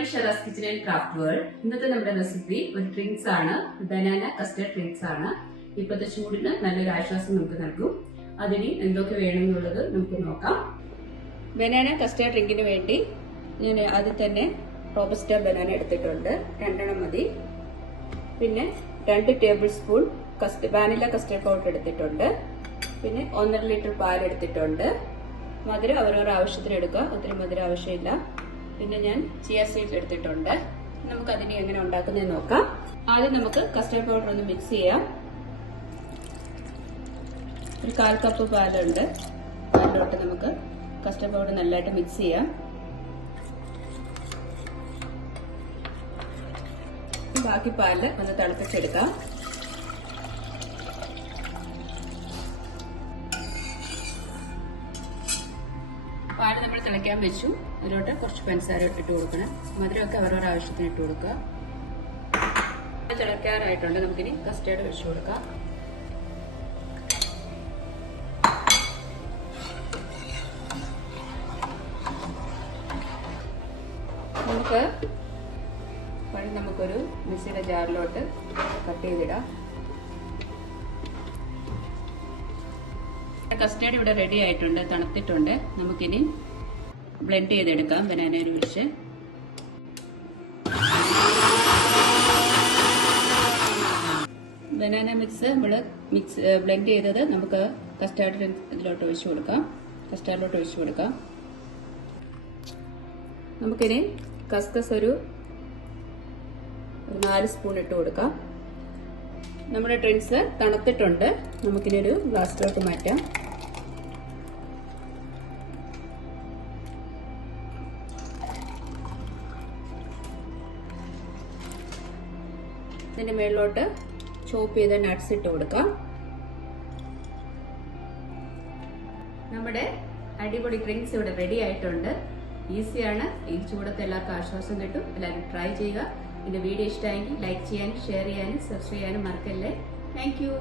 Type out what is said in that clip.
To Sheraz kitchen and craft world. ഇന്നത്തെ നമ്മുടെ recipe ഒരു ഡ്രിങ്ക്സ് ആണ്, ബനാന കസ്റ്റർഡ് ഡ്രിങ്ക്സ് ആണ്. ഇപ്പോഴത്തെ ചൂടിന് നല്ലൊരു ആശ്വാസം നമുക്ക് നൽകും. അതിന് എന്തൊക്കെ വേണമെന്നുള്ളത് നമുക്ക് നോക്കാം. ബനാന കസ്റ്റർഡ് ഡ്രിങ്കിന് വേണ്ടി ഞാൻ ആദ്യം തന്നെ റോബസ്റ്റ ബനാന എടുത്തിട്ടുണ്ട്, 2 എണ്ണം മതി. പിന്നെ 2 table spoon vanilla custard powder എടുത്തിട്ടുണ്ട്. പിന്നെ 1.5 ലിറ്റർ പാൽ എടുത്തിട്ടുണ്ട്. മധുരം അവരവരുടെ ആവശ്യത്തിന് എടുക്കുക, ഒത്തിരി മധുരം ആവശ്യമില്ല. പിന്നെ ഞാൻ ചിയ സീഡ്സ് എടുത്തിട്ടുണ്ട്. നമുക്ക് അതിനെ എങ്ങനെ ഉണ്ടാക്കുന്നത് നോക്കാം. ആദ്യം നമുക്ക് കസ്റ്റർഡ് പൗഡർ ഒന്ന് മിക്സ് ചെയ്യാം. ഒരു 1/4 കപ്പ് പാലുണ്ട്, പാലിലോട്ട് നമുക്ക് കസ്റ്റർഡ് പൗഡർ നല്ലതായിട്ട് മിക്സ് ചെയ്യാം. ബാക്കി പാല് ഒന്ന് തിളപ്പിച്ചെടുക്കാം. പാല് നമ്മൾ തിളയ്ക്കാൻ വെച്ചു. അതിലോട്ട് കുറച്ച് പഞ്ചസാര ഇട്ട് കൊടുക്കണം. മധുരമൊക്കെ അവരവരുടെ ആവശ്യത്തിന് ഇട്ട് കൊടുക്കുക. തിളയ്ക്കാറായിട്ടുണ്ട്, നമുക്കിനി കസ്റ്റേർഡ് ഒഴിച്ചു കൊടുക്കാം. നമുക്കൊരു മിക്സിയുടെ ജാറിലോട്ട് കട്ട് ചെയ്തിടാം. കസ്റ്റേർഡ് ഇവിടെ റെഡി ആയിട്ടുണ്ട്, തണുത്തിട്ടുണ്ട്. നമുക്കിനി ബ്ലെൻഡ് ചെയ്തെടുക്കാം ബനാനയെ വെച്ച്. ബനാന മിക്സ് നമ്മൾ ബ്ലെൻഡ് ചെയ്തത് നമുക്ക് കസ്റ്റാർഡ് ഇതിലോട്ട് ഒഴിച്ചു കൊടുക്കാം. കസ്റ്റാർഡിലോട്ട് ഒഴിച്ചു കൊടുക്കാം. നമുക്കിനി കസ്കസ് ഒരു 4 സ്പൂൺ ഇട്ട് കൊടുക്കാം. നമ്മുടെ ഡ്രിങ്ക്സ് തണുത്തിട്ടുണ്ട്, നമുക്കിനി ഒരു ഗ്ലാസ്സിലോട്ട് മാറ്റാം. ഇതിന്റെ മേളിലോട്ട് ചോപ്പ് ചെയ്ത നട്ട്സ് ഇട്ട് കൊടുക്കാം. നമ്മുടെ അടിപൊളി ഡ്രിങ്ക്സ് ഇവിടെ റെഡി ആയിട്ടുണ്ട്. ഈസിയാണ്, ഈ ചൂടത്ത് എല്ലാവർക്കും ആശ്വാസം കിട്ടും. എല്ലാവരും ട്രൈ ചെയ്യുക. എന്റെ വീഡിയോ ഇഷ്ടമായെങ്കിൽ ലൈക്ക് ചെയ്യാനും ഷെയർ ചെയ്യാനും സബ്സ്ക്രൈബ് ചെയ്യാനും മറക്കല്ലേ. Thank you.